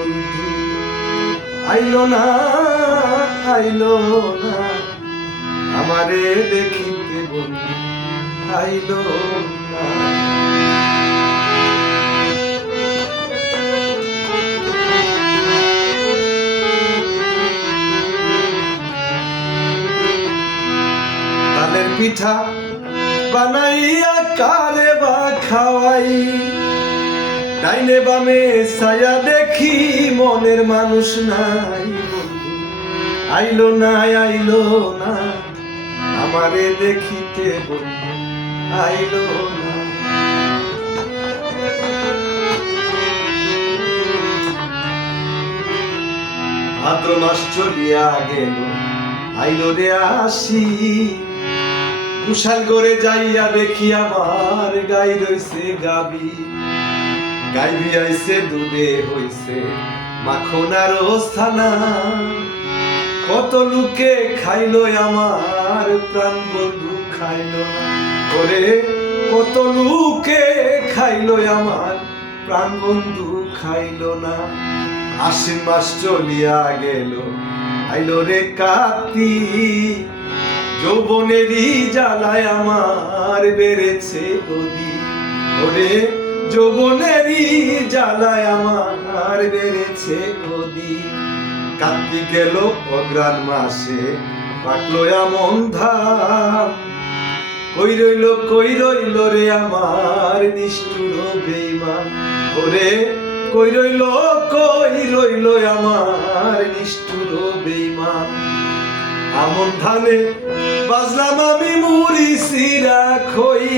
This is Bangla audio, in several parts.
বন্ধু আইলো না, আইলো না আমারে দেখিতে বন্ধু আইলো না। তালের পিঠা বানাইয়া কারে বা খাওয়াই, ডাইনে বামে ছায়া দেখি মনের মানুষ নাই বন্ধু আইলো না, আইলো না আমারে দেখিতে বন্ধু আইলো না। ভাদ্র মাস চলিয়া গেল আইলো রে আসি, কুশাল করে যাইয়া দেখি আমার গাই রইছে গাবি, গাই বিয়াইছে দুধে হইছে মাখন আর ছানা, কত লোকে খাইলো আমার প্রাণ বন্ধু খাইলো না, ওরে কত লোকে খাইলো আমার প্রাণ বন্ধু খাইলো না। আশ্বিন মাস চলিয়া গেল আইলো রে কার্তিক, যৌবনেরই জ্বালায় আমার বেড়েছে গদি, ওরে যৌবনেরই জ্বালায় আমার বেড়েছে গদি। কার্তিক গেল অগ্রাণ মাসে পাকলো এমন ধাম, কই রইল রে আমার নিষ্ঠুর বেঈমান, ওরে কই রইল আমার নিষ্ঠুর বেঈমান। আমন ধানে বাজলাম আমি মুড়ি সিরা খই,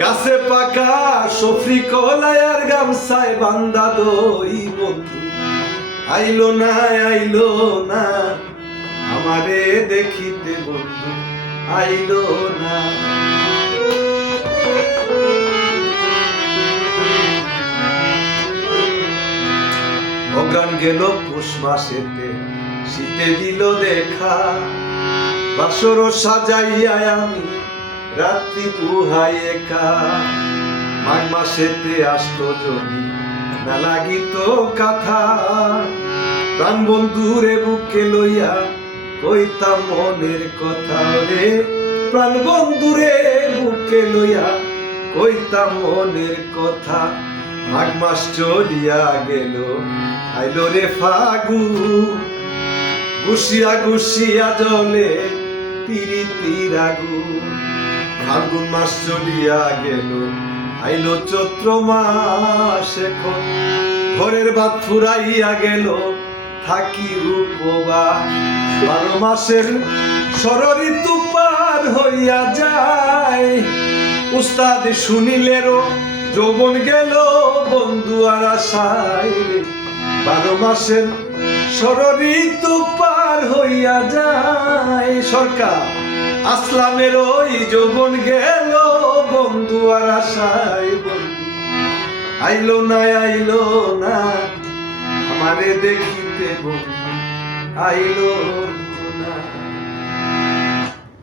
গাছে পাকা সফরি কলায়ার গামছায় বান্দা দই বন্ধু আইলো না, আইলো না আমারে দেখিতে বন্ধু আইলো না। অজ্ঞান গেল পৌষ মাসেতে শীতে দিল দেখা, বাসর সাজাইয়া আমি রাত্রি পুহাই একা, মাঘ মাসেতে আসতো যদি না লাগিত কথা, প্রাণ বন্ধুরে বুকে লইয়া কইতাম মনের কথা, রে প্রাণ বন্ধুরে বুকে লইয়া কইতাম মনের কথা। মাঘ মাস চলিয়া গেল আইলো রে ফাগুন, গুছিয়া গুছিয়া জলে পিরিতির আগুন, ফাল্গুন মাস চলিয়া গেল আইলো চৈত্র মাস, এখন ঘরের ভাত ফুরাইয়া গেল থাকি উপবাস, 12 মাসের ষড়ঋতু পার হইয়া যায়, উস্তাদ শুনিলেরও যৌবন গেল বন্ধু আর আশায়, 12 মাসের ষড়ঋতু পার হইয়া যায়, সরকার আসলামের ওই যৌবন গেল বন্ধু আর আশায়, বন্ধু আইলো না, আইলো না আমারে দেখিতে বন্ধু আইলো না।